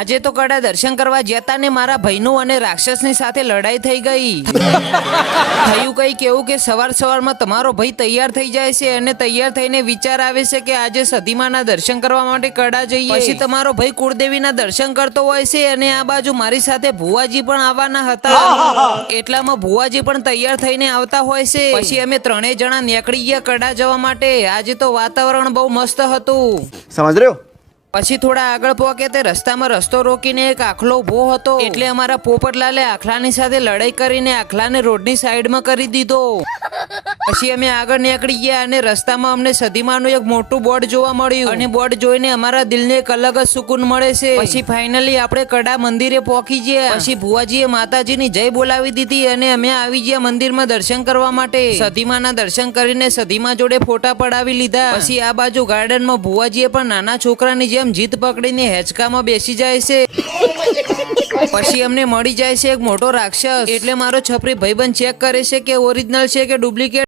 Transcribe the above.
આજે તો કડા દર્શન કરવા જતા ને મારા ભાઈનું અને રાક્ષસની સાથે લડાઈ થઈ ગઈ. થયું કઈ કેવું કે સવારમાં તમારો ભાઈ તૈયાર થઈ જાય છે અને તૈયાર થઈને વિચાર આવે છે કે આજે સધીમાના દર્શન કરવા માટે કડા જઈએ. પછી તમારો ભાઈ કુળદેવીના દર્શન કરતો હોય છે અને આ બાજુ મારી સાથે ભુવાજી પણ આવવાના હતા. એટલામાં ભુવાજી પણ તૈયાર થઈને આવતા હોય છે. પછી અમે ત્રણેય જણા નીકળી ગયા કડા જવા માટે. આજે તો વાતાવરણ બહુ મસ્ત હતું. સમજ રહ્યો? પછી થોડા આગળ પહોંચે તે રસ્તામાં રસ્તો રોકીને એક આખલો ઉભો હતો. એટલે અમારા પોપટલાલે આખલાની સાથે લડાઈ કરીને આખલાને રોડની સાઈડમાં કરી દીધો. પછી અમે આગળ નીકળી ગયા અને રસ્તામાં અમને સધીમાનું એક મોટું બોર્ડ જોવા મળ્યું અને બોર્ડ જોઈને અમારા દિલને એક અલગ જ સુકૂન મળે છે. પછી ફાઇનલી આપણે કડા મંદિરે પહોંચી ગયા. પછી ભુવાજીએ માતાજીની જય બોલાવી દીધી અને અમે આવી ગયા મંદિરમાં દર્શન કરવા માટે. સધીમાના દર્શન કરીને સધીમા જોડે ફોટા પડાવી લીધા. પછી આ બાજુ ગાર્ડનમાં ભુવાજીએ પણ નાના છોકરાની જેમ જીત પકડીને હેચકામાં બેસી જાય છે. પછી અમને મળી જાય છે એક મોટો રાક્ષસ. એટલે મારો છપરી ભાઈબંધ ચેક કરે છે કે ઓરિજિનલ છે કે ડુપ્લિકેટ.